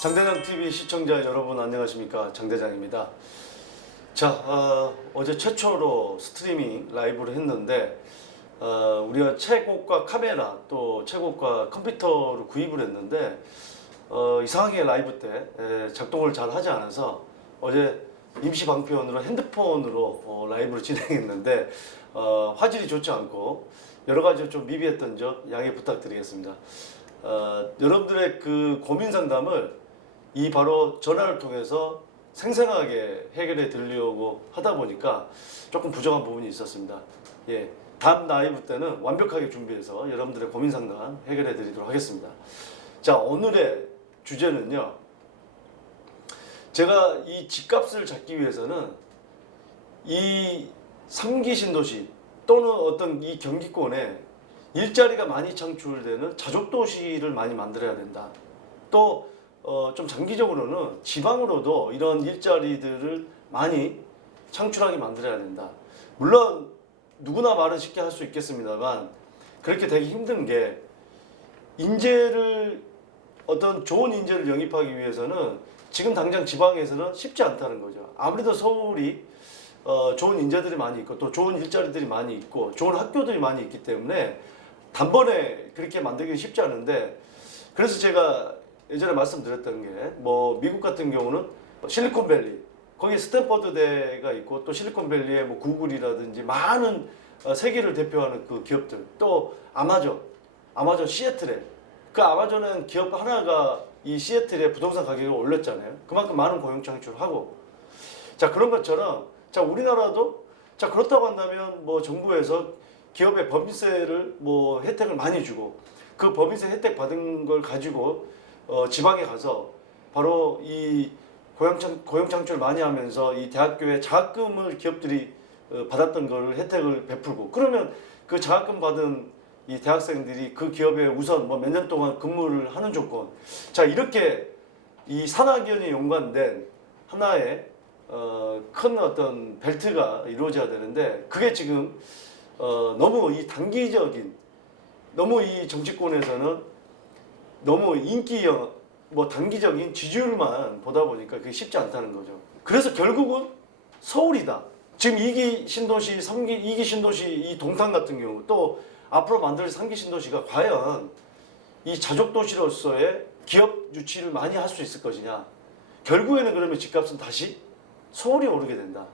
장대장 TV 시청자 여러분 안녕하십니까, 장대장입니다. 자, 어제 최초로 스트리밍 라이브를 했는데 우리가 최고가 카메라 또 최고가 컴퓨터를 구입을 했는데 이상하게 라이브 때 작동을 잘 하지 않아서 어제 임시 방편으로 핸드폰으로 라이브를 진행했는데 화질이 좋지 않고 여러 가지 좀 미비했던 점 양해 부탁드리겠습니다. 여러분들의 그 고민 상담을 이 바로 전화를 통해서 생생하게 해결해 드리려고 하다 보니까 조금 부족한 부분이 있었습니다. 예, 다음 라이브 때는 완벽하게 준비해서 여러분들의 고민 상담 해결해 드리도록 하겠습니다. 자, 오늘의 주제는요. 제가 이 집값을 잡기 위해서는 이 3기 신도시 또는 어떤 이 경기권에 일자리가 많이 창출되는 자족도시를 많이 만들어야 된다. 또 좀 장기적으로는 지방으로도 이런 일자리들을 많이 창출하게 만들어야 된다. 물론 누구나 말은 쉽게 할 수 있겠습니다만 그렇게 되기 힘든 게 인재를 어떤 좋은 인재를 영입하기 위해서는 지금 당장 지방에서는 쉽지 않다는 거죠. 아무래도 서울이 좋은 인재들이 많이 있고 또 좋은 일자리들이 많이 있고 좋은 학교들이 많이 있기 때문에 단번에 그렇게 만들기 쉽지 않은데, 그래서 제가 예전에 말씀드렸던 게 뭐 미국 같은 경우는 실리콘밸리 거기 스탠퍼드대가 있고 또 실리콘밸리에 뭐 구글이라든지 많은 세계를 대표하는 그 기업들, 또 아마존 시애틀에 그 아마존은 기업 하나가 이 시애틀의 부동산 가격을 올렸잖아요. 그만큼 많은 고용 창출하고, 자 그런 것처럼 자 우리나라도 자 그렇다고 한다면 뭐 정부에서 기업의 법인세를 뭐 혜택을 많이 주고 그 법인세 혜택 받은 걸 가지고 지방에 가서 바로 이 고용 창출 많이 하면서 이 대학교에 장학금을 기업들이 받았던 걸 혜택을 베풀고, 그러면 그 장학금 받은 이 대학생들이 그 기업에 우선 뭐 몇 년 동안 근무를 하는 조건, 자 이렇게 이 산학연이 연관된 하나의 큰 어떤 벨트가 이루어져야 되는데, 그게 지금 너무 이 단기적인, 너무 이 정치권에서는 너무 인기형 뭐 단기적인 지지율만 보다 보니까 그게 쉽지 않다는 거죠. 그래서 결국은 서울이다. 지금 2기 신도시, 2기 신도시 이 동탄 같은 경우 또 앞으로 만들 3기 신도시가 과연 이 자족도시로서의 기업 유치를 많이 할 수 있을 것이냐. 결국에는 그러면 집값은 다시 서울이 오르게 된다.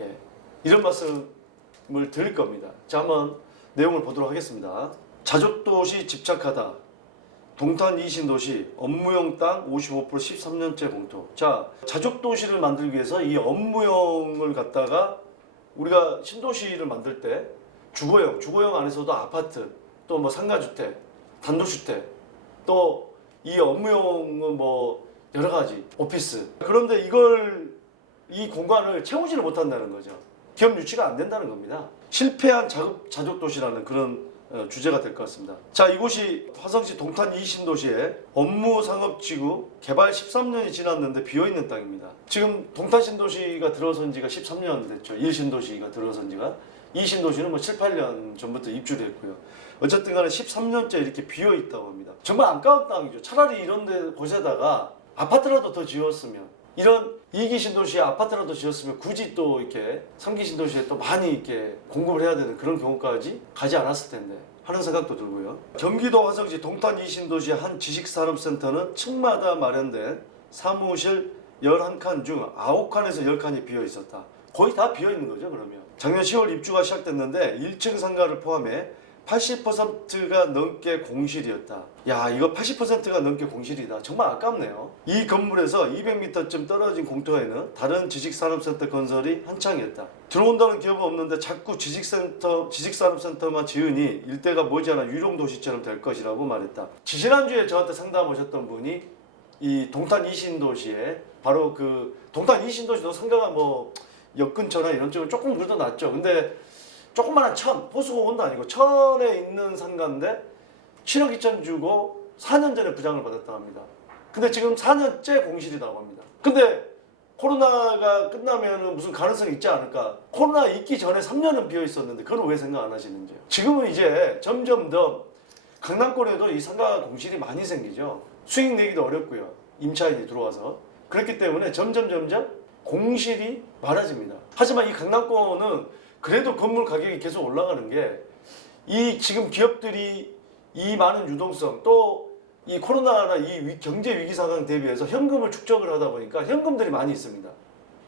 예, 이런 말씀을 드릴 겁니다. 자, 한번 내용을 보도록 하겠습니다. 자족도시 집착하다. 동탄 2신도시 업무용 땅 55% 13년째 공토. 자, 자족도시를 만들기 위해서 이 업무용을 갖다가 우리가 신도시를 만들 때 주거용 안에서도 아파트, 또 뭐 상가주택, 단독주택, 또 이 업무용은 뭐 여러 가지 오피스. 그런데 이 공간을 채우지를 못한다는 거죠. 기업 유치가 안 된다는 겁니다. 실패한 자족도시라는 그런 주제가 될 것 같습니다. 자, 이곳이 화성시 동탄 2신도시의 업무상업지구 개발 13년이 지났는데 비어있는 땅입니다. 지금 동탄 신도시가 들어선 지가 13년 됐죠. 1신도시가 들어선 지가. 2신도시는 뭐 7, 8년 전부터 입주를 했고요. 어쨌든 간에 13년째 이렇게 비어있다고 합니다. 정말 안까운 땅이죠. 차라리 이런 곳에다가 아파트라도 더 지었으면, 이런 2기 신도시에 아파트라도 지었으면 굳이 또 이렇게 3기 신도시에 또 많이 이렇게 공급을 해야 되는 그런 경우까지 가지 않았을 텐데 하는 생각도 들고요. 경기도 화성시 동탄 2신도시의 한 지식산업센터는 층마다 마련된 사무실 11칸 중 9칸에서 10칸이 비어 있었다. 거의 다 비어 있는 거죠, 그러면. 작년 10월 입주가 시작됐는데 1층 상가를 포함해 80%가 넘게 공실이었다. 야, 이거 80%가 넘게 공실이다. 정말 아깝네요. 이 건물에서 200m쯤 떨어진 공터에는 다른 지식산업센터 건설이 한창이었다. 들어온다는 기업은 없는데 자꾸 지식산업센터만 지으니 일대가 머지않아 유령도시처럼 될 것이라고 말했다. 지지난주에 저한테 상담 오셨던 분이 이 동탄 2신도시에 바로 그 동탄 2신도시도 상가가 뭐 역 근처나 이런 쪽은 조금 그래도 낫죠. 근데 조그마한 호수공원도 아니고 천에 있는 상가인데 7억 2천 주고 4년 전에 부장을 받았다고 합니다. 근데 지금 4년째 공실이라고 합니다. 근데 코로나가 끝나면 무슨 가능성이 있지 않을까? 코로나 있기 전에 3년은 비어 있었는데 그걸 왜 생각 안 하시는지요? 지금은 이제 점점 더 강남권에도 이 상가 공실이 많이 생기죠. 수익 내기도 어렵고요. 임차인이 들어와서. 그렇기 때문에 점점 공실이 많아집니다. 하지만 이 강남권은 그래도 건물 가격이 계속 올라가는 게 이 지금 기업들이 이 많은 유동성 또 이 코로나나 이 경제 위기 상황 대비해서 현금을 축적을 하다 보니까 현금들이 많이 있습니다.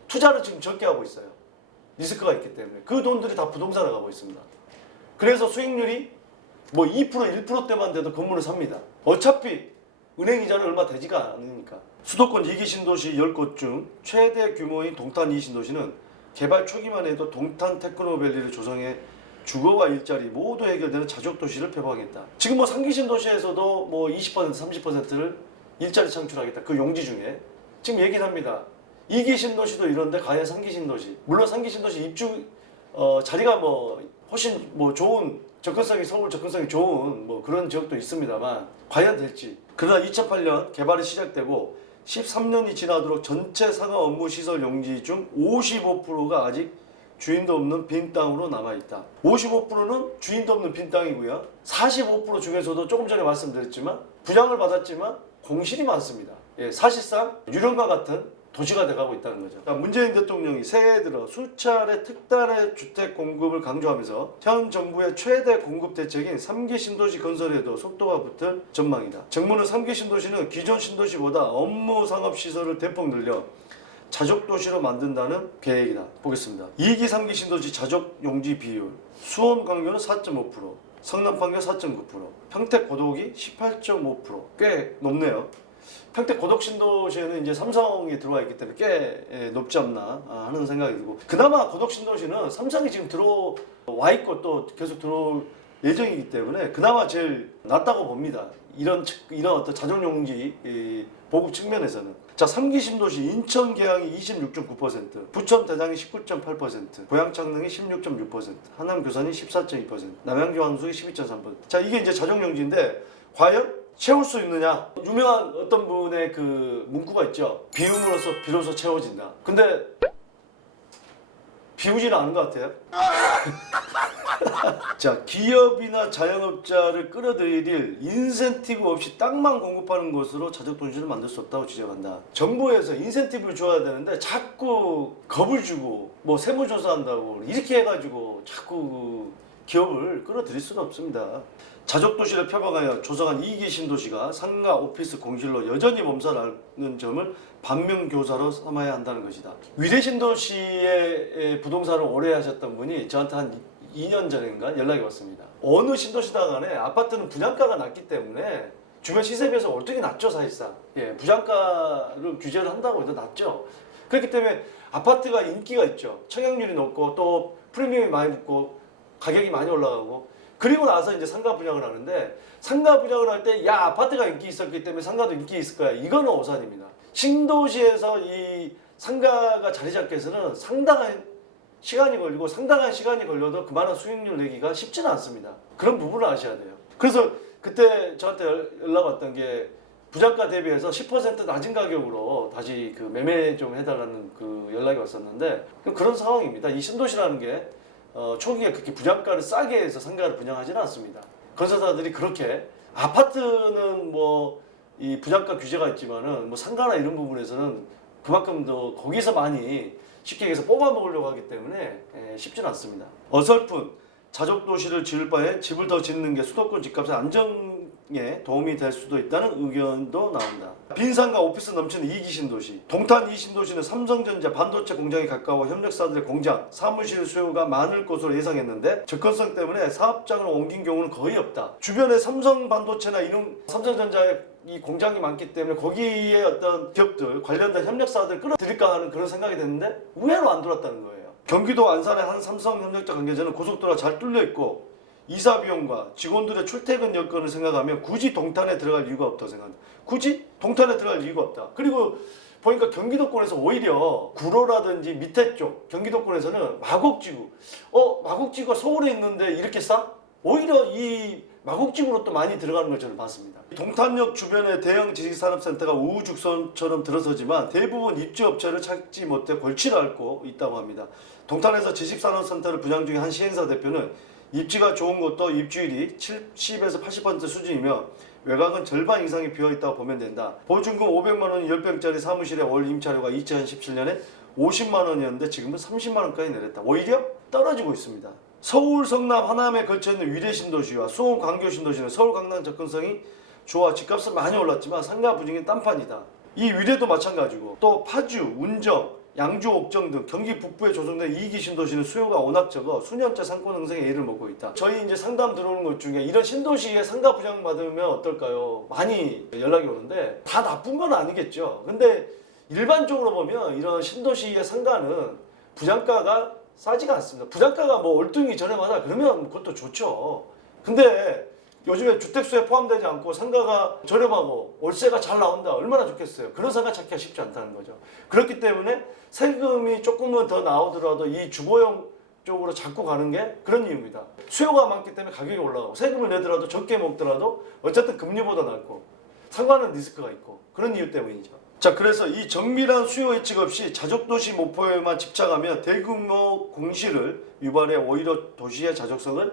투자를 지금 적게 하고 있어요. 리스크가 있기 때문에 그 돈들이 다 부동산에 가고 있습니다. 그래서 수익률이 뭐 2% 1%대만 돼도 건물을 삽니다. 어차피 은행 이자는 얼마 되지가 않으니까. 수도권 2기 신도시 10곳 중 최대 규모인 동탄 2 신도시는 개발 초기만 해도 동탄 테크노밸리를 조성해 주거와 일자리 모두 해결되는 자족도시를 표방했다. 지금 뭐 3기 신도시에서도 뭐 20% 30%를 일자리 창출하겠다. 그 용지 중에 지금 얘기를 합니다. 2기 신도시도 이런데 과연 3기 신도시, 물론 3기 신도시 입주 자리가 뭐 훨씬 뭐 좋은 서울 접근성이 좋은 뭐 그런 지역도 있습니다만 과연 될지. 그러나 2008년 개발이 시작되고 13년이 지나도록 전체 상하 업무 시설 용지 중 55%가 아직 주인도 없는 빈 땅으로 남아있다. 55%는 주인도 없는 빈 땅이고요. 45% 중에서도 조금 전에 말씀드렸지만 분양을 받았지만 공실이 많습니다. 예, 사실상 유령과 같은 도시가 돼가고 있다는 거죠. 문재인 대통령이 새해 들어 수차례 특단의 주택 공급을 강조하면서 현 정부의 최대 공급 대책인 3기 신도시 건설에도 속도가 붙을 전망이다. 정부는 3기 신도시는 기존 신도시보다 업무 상업 시설을 대폭 늘려 자족도시로 만든다는 계획이다. 보겠습니다. 2기 3기 신도시 자족 용지 비율 수원 광교는 4.5%, 성남 판교 4.9%, 평택 고덕이 18.5%. 꽤 높네요. 평택 고덕 신도시에는 이제 삼성이 들어와 있기 때문에 꽤 높지 않나 하는 생각이 들고, 그나마 고덕 신도시는 삼성이 지금 들어와 있고 또 계속 들어올 예정이기 때문에 그나마 제일 낫다고 봅니다. 이런 어떤 자족용지 보급 측면에서는. 자, 3기 신도시 인천 계양이 26.9%, 부천 대장이 19.8%, 고양 창릉이 16.6%, 하남 교산이 14.2%, 남양주 황숙이 12.3%. 자, 이게 이제 자족용지인데 과연 채울 수 있느냐? 유명한 어떤 분의 그 문구가 있죠. 비움으로써 비로소 채워진다. 근데 비우지는 않은 것 같아요. 자, 기업이나 자영업자를 끌어들일 인센티브 없이 땅만 공급하는 것으로 자족도시를 만들 수 없다고 지적한다. 정부에서 인센티브를 줘야 되는데 자꾸 겁을 주고 뭐 세무조사한다고 이렇게 해가지고 자꾸 기업을 끌어들일 수는 없습니다. 자족도시를 표방하여 조성한 2기 신도시가 상가 오피스 공실로 여전히 몸살하는 점을 반면교사로 삼아야 한다는 것이다. 위례 신도시의 부동산을 오래 하셨던 분이 저한테 한 2년 전인가 연락이 왔습니다. 어느 신도시다 간에 아파트는 분양가가 낮기 때문에 주변 시세에 비해서 월등히 낮죠, 사실상. 예, 분양가를 규제를 한다고 해도 낮죠. 그렇기 때문에 아파트가 인기가 있죠. 청약률이 높고 또 프리미엄이 많이 붙고 가격이 많이 올라가고, 그리고 나서 이제 상가 분양을 하는데, 상가 분양을 할 때 야, 아파트가 인기 있었기 때문에 상가도 인기 있을 거야, 이거는 오산입니다. 신도시에서 이 상가가 자리 잡기 위해서는 상당한 시간이 걸리고, 상당한 시간이 걸려도 그만한 수익률 내기가 쉽지는 않습니다. 그런 부분을 아셔야 돼요. 그래서 그때 저한테 연락 왔던 게 분양가 대비해서 10% 낮은 가격으로 다시 그 매매 좀 해달라는 그 연락이 왔었는데, 그런 상황입니다. 이 신도시라는 게 초기에 그렇게 분양가를 싸게 해서 상가를 분양하지는 않습니다. 건설사들이 그렇게, 아파트는 뭐 이 분양가 규제가 있지만은 뭐 상가나 이런 부분에서는 그만큼 더 거기서 많이 쉽게 얘기해서 뽑아 먹으려고 하기 때문에 쉽지는 않습니다. 어설픈 자족도시를 지을 바에 집을 더 짓는 게 수도권 집값의 안정에 도움이 될 수도 있다는 의견도 나온다. 빈상가 오피스 넘치는 2기 신도시. 동탄 2 신도시는 삼성전자 반도체 공장에 가까워 협력사들의 공장, 사무실 수요가 많을 것으로 예상했는데 접근성 때문에 사업장을 옮긴 경우는 거의 없다. 주변에 삼성 반도체나 이런 삼성전자의 이 공장이 많기 때문에 거기에 어떤 기업들, 관련된 협력사들 끌어들일까 하는 그런 생각이 됐는데 의외로 안 들어왔다는 거예요. 경기도 안산의 한 삼성 협력자 관계자는 고속도로가 잘 뚫려 있고 이사 비용과 직원들의 출퇴근 여건을 생각하면 굳이 동탄에 들어갈 이유가 없다고 생각한다. 굳이 동탄에 들어갈 이유가 없다. 그리고 보니까 경기도권에서 오히려 구로라든지 밑에 쪽 경기도권에서는 마곡지구, 마곡지구가 서울에 있는데 이렇게 싸? 오히려 이 마곡지구로 또 많이 들어가는 걸 저는 봤습니다. 동탄역 주변의 대형 지식산업센터가 우후죽순처럼 들어서지만 대부분 입주업체를 찾지 못해 골치를 앓고 있다고 합니다. 동탄에서 지식산업센터를 분양 중인 한 시행사 대표는 입지가 좋은 곳도 입주율이 70에서 80% 수준이며 외곽은 절반 이상이 비어있다고 보면 된다. 보증금 500만 원이 10평짜리 사무실에 월 임차료가 2017년에 50만 원이었는데 지금은 30만 원까지 내렸다. 오히려 떨어지고 있습니다. 서울, 성남, 하남에 걸쳐있는 위례 신도시와 수원, 광교 신도시는 서울, 강남 접근성이 좋아 집값은 많이 올랐지만 상가 부진이 딴판이다. 이 위례도 마찬가지고 또 파주, 운정, 양주, 옥정 등 경기 북부에 조성된 2기 신도시는 수요가 워낙 적어 수년째 상권 형성에 애를 먹고 있다. 저희 이제 상담 들어오는 것 중에 이런 신도시에 상가 분양 받으면 어떨까요? 많이 연락이 오는데 다 나쁜 건 아니겠죠. 근데 일반적으로 보면 이런 신도시의 상가는 분양가가 싸지가 않습니다. 분양가가 뭐 월등히 저렴하다 그러면 그것도 좋죠. 근데 요즘에 주택수에 포함되지 않고 상가가 저렴하고 월세가 잘 나온다 얼마나 좋겠어요. 그런 상가 찾기가 쉽지 않다는 거죠. 그렇기 때문에 세금이 조금은 더 나오더라도 이 주거용 쪽으로 자꾸 가는 게 그런 이유입니다. 수요가 많기 때문에 가격이 올라가고 세금을 내더라도 적게 먹더라도 어쨌든 금리보다 낮고 상가는 리스크가 있고 그런 이유 때문이죠. 자, 그래서 이 정밀한 수요 예측 없이 자족도시 목표에만 집착하며 대규모 공시를 유발해 오히려 도시의 자족성을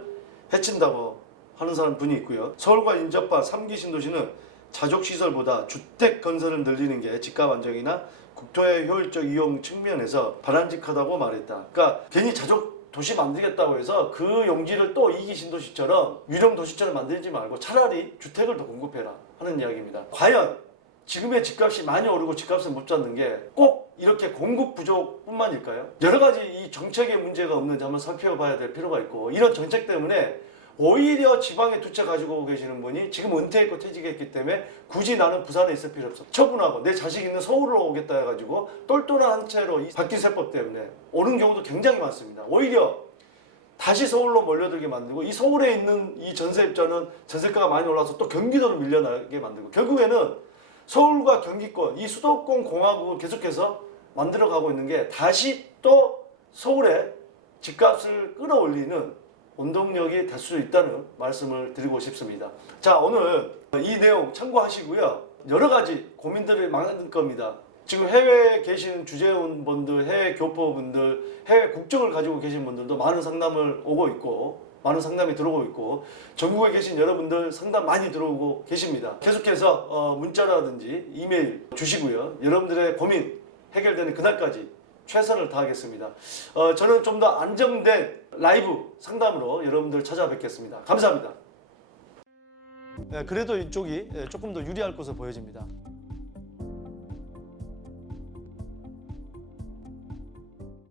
해친다고 하는 사람 분이 있고요. 서울과 인접한 3기 신도시는 자족시설보다 주택 건설을 늘리는 게 집값 안정이나 국토의 효율적 이용 측면에서 바람직하다고 말했다. 그러니까 괜히 자족 도시 만들겠다고 해서 그 용지를 또 2기 신도시처럼 유령 도시처럼 만들지 말고 차라리 주택을 더 공급해라 하는 이야기입니다. 과연 지금의 집값이 많이 오르고 집값을 못 잡는 게 꼭 이렇게 공급 부족뿐만일까요? 여러 가지 이 정책에 문제가 없는지 한번 살펴봐야 될 필요가 있고 이런 정책 때문에 오히려 지방에 두채 가지고 계시는 분이 지금 은퇴했고 퇴직했기 때문에 굳이 나는 부산에 있을 필요 없어. 처분하고 내 자식 있는 서울로 오겠다 해가지고 똘똘한 한 채로 이 바퀴세법 때문에 오는 경우도 굉장히 많습니다. 오히려 다시 서울로 몰려들게 만들고 이 서울에 있는 이 전세입자는 전세가가 많이 올라서 또 경기도로 밀려나게 만들고 결국에는 서울과 경기권 이 수도권 공화국을 계속해서 만들어가고 있는 게 다시 또 서울의 집값을 끌어올리는 원동력이 될 수 있다는 말씀을 드리고 싶습니다. 자, 오늘 이 내용 참고하시고요. 여러 가지 고민들이 많을 겁니다. 지금 해외에 계신 주재원분들, 해외 교포분들, 해외 국적을 가지고 계신 분들도 많은 상담을 오고 있고 많은 상담이 들어오고 있고 전국에 계신 여러분들 상담 많이 들어오고 계십니다. 계속해서 문자라든지 이메일 주시고요. 여러분들의 고민 해결되는 그날까지 최선을 다하겠습니다. 저는 좀 더 안정된 라이브 상담으로 여러분들 찾아뵙겠습니다. 감사합니다. 네, 그래도 이쪽이 조금 더 유리할 것으로 보여집니다.